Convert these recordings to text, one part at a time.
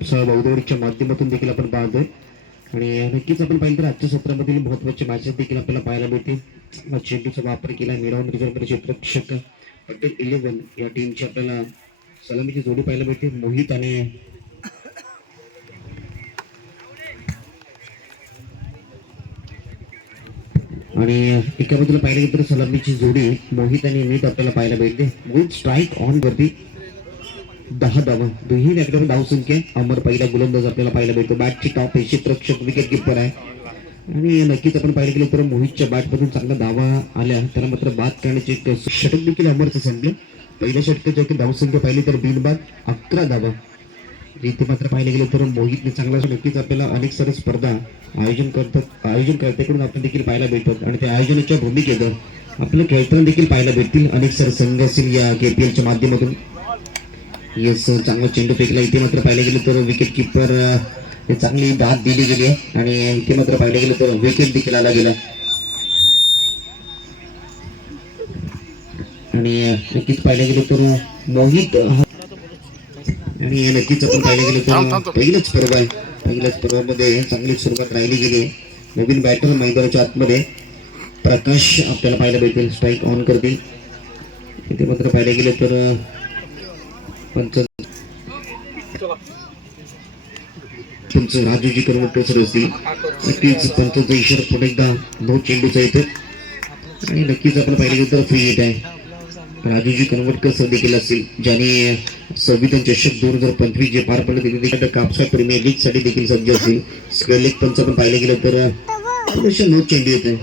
बौद्धवाडीच्या माध्यमातून देखील आपण पाहतोय आणि नक्कीच आपण पाहिलं तर आजच्या सत्रामधील महत्त्वाचे मॅचेस देखील आपल्याला पाहायला मिळतील. चेंडूचा वापर केला मिळवून रिझर्व्ह क्षेत्ररक्षक पटेल 11 या टीमची आपल्याला सलामीची जोडी पाहायला मिळते. मोहित आणि एका बाजूला पाहिलं गेलं तर सलामीची जोडी मोहित आणि मीत आपल्याला पाहायला मिळते. मोहित स्ट्राईक ऑन वरती 10 धावा, दोन्ही नॅकडाऊन धावसंख्या. अमर पहिला गोलंदाज आपल्याला पाहायला मिळतो. बॅटची टॉप हे क्षेत्ररक्षक विकेट किपर आहे आणि नक्कीच आपण पाहिलं गेलं तर मोहितच्या बॅटमधून चांगल्या धावा आल्या, त्याला मात्र बाद करण्याचे एक षटक देखील अमरचं संपलं. पहिल्या षटकाची धावसंख्या पाहिली तर बिनबाद 11 धावा. इथे मात्र पाहिलं गेलं तर मोहितने चांगला नक्कीच आपल्याला अनेक सारे स्पर्धा आयोजनकर्त्याकडून आपण देखील पाहायला भेटतात आणि त्या आयोजनाच्या भूमिकेत आपल्याला खेळताना देखील पाहायला भेटतील. अनेक सारे संघ असतील या KPLच्या माध्यमातून. यस, चांगला चेंडू फेकला. इथे मात्र पाहिलं गेलं तर विकेट किपर चांगली दाद दिली गेली आहे आणि इथे मात्र पाहिलं गेलं तर विकेट देखील आला गेला आणि नक्कीच पाहिलं गेलं तर मोहित आणि नक्कीच आपण पाहिलं गेलं तर पहिलंच पर्व आहे. पहिल्याच पर्वामध्ये चांगली सुरुवात राहिली गेली. नवीन बॅटर मैदानाच्या आतमध्ये प्रकाश आपल्याला पाहायला भेटेल. स्ट्राईक ऑन करतील. इथे मात्र पाहिलं गेलं तर तुमचं राजूजी करवटकर सर असतील. नक्कीच पंचांचा इशारा पुन्हा एकदा नो चेंडूचा येतो आणि नक्कीच आपण पाहिलं गेलं तर फ्री हिट आहे. राजूजी करवटकर सर देखील असतील ज्यांनी संविधान चषक 2025 जे पार पडले देखील कापसा प्रीमियर लीग साठी देखील सज्ज असतील. स्क्वेअर लेग पंच आपण पाहिलं गेलं तर नो चेंडू येतोय.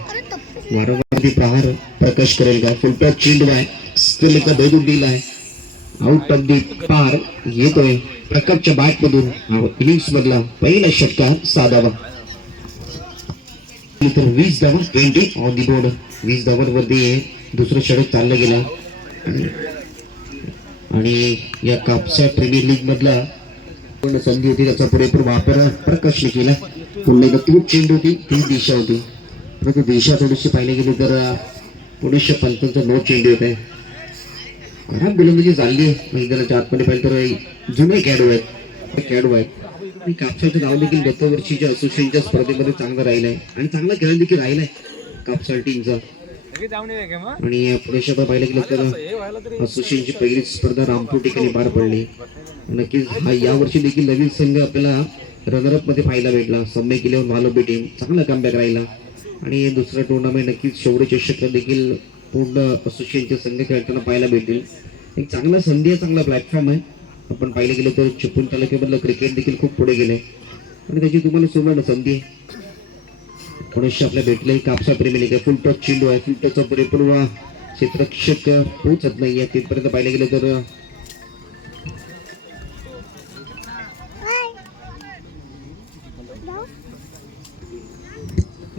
वारंवार प्रहार प्रकाश करेल का? फुलटॉप चेंडू आहे. स्क्वेअर लेग का बैदून दिला आहे. आउट ऑफ दी पार येतोय प्रकाशच्या बॅट मधून. इनिंग्स मधला पहिला षटकार 6 धावा. 20 धावा 20 ऑन दी बोर्ड. 20 धावांवरती दुसरं षटक चाललं गेलं आणि या कापसा प्रीमियर लीग मधला पूर्ण संधी होती त्याचा पुरेपूर वापर प्रकाशने केला. पुन्हा एकदा तीच चेंडू होती, तीच दिशा होती, परंतु दिशा थोडीशी पाहिले गेली तर 1955 नो चेंडू होत आहे. खराब गोलंदाजी चालली आहे. मैदानाच्या आतमध्ये पाहिलं तर जुने खेळाडू आहेत आणि कापसाचं नाव देखील गत वर्षीच्या असोसिएशनच्या स्पर्धेमध्ये चांगलं राहिलं आहे आणि चांगला खेळ देखील राहिलाय कापसा टीमचा. आणि पुढे पाहिलं गेलं तर असोसिएशनची पहिली स्पर्धा रामपूर ठिकाणी पार पडली. नक्कीच हा यावर्षी देखील नवीन संघ आपल्याला रनरअप मध्ये पाहायला भेटला. सम्य केल्यावर मालोबी टीम चांगला कमबॅक राहिला आणि दुसरा टुर्नामेंट नक्कीच शौर्य चषक देखील पूर्ण असोसिएशनचे संघ खेळताना पाहायला भेटतील. एक चांगला संधी आहे, चांगला प्लॅटफॉर्म आहे. आपण पाहिलं गेलं तर चिपळूण तालुक्यामधलं क्रिकेट देखील खूप पुढे गेले आणि त्याची तुम्हाला सुवर्ण संधी आहे. पुण्याशी आपल्या भेटले कापसा प्रेमी लीग आहे. फुल टॉस चेंडू आहे. फुल टॉसचा परिपूर्ण क्षेत्ररक्षक पोहोचत नाहीये तिथपर्यंत पाहिलं गेलं तर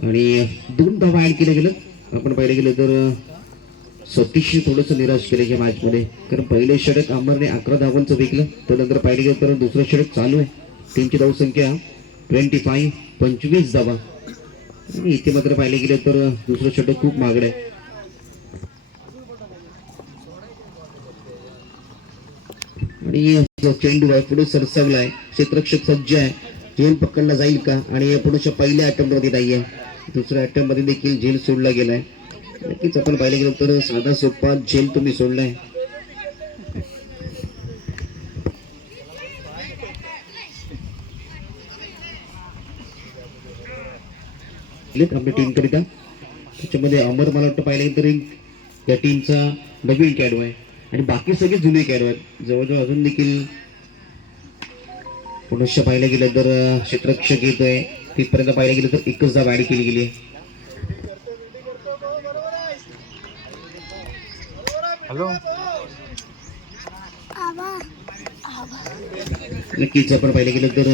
आणि 2 धावा ऍड केल्या गेलं. आपण पाहिलं गेलं तर सतीशने थोडंसं निराश केलं या मॅच मध्ये, कारण पहिले षटक अमरने 11 धावांचं विकलं. त्यानंतर पाहिलं गेलं तर दुसरं षटक चालू आहे. टीमची धावसंख्या 25 धावा. इथे मात्र पाहिले गेले तर दुसरं षटक खूप महागड आहे. आणि चेंडू आहे पुढे सरसावला आहे. क्षेत्ररक्षक सज्ज आहे. झेल पकडला जाईल का? आणि पुढच्या पहिल्या अटेम्प्ट मध्ये नाहीये, दुसऱ्या अटेम्प्ट मध्ये देखील झेल सोडला गेलाय. नक्कीच आपण पाहिलं गेलं तर साधा सोपा झेल तुम्ही सोडलाय. आपल्या टीम करिता त्याच्यामध्ये अमर मला वाटतं पाहिलं तर या टीमचा नवीन खेळाडू आहे आणि बाकी सगळे जुने खेळाडू आहेत. जवळजवळ अजून देखील पुनश्च पाहिलं गेलं तर क्षेत्ररक्षक येतोय. तिथपर्यंत पाहिलं गेलं तर एकच धाव ऍड केली गेली आहे. नक्कीच आपण पाहिलं गेलं तर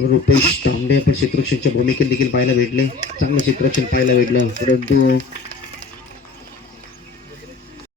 रुपेश तांबे आपण क्षेत्ररक्षकच्या भूमिकेत देखील पाहायला भेटले. चांगलं क्षेत्ररक्षण पाहायला भेटलं, परंतु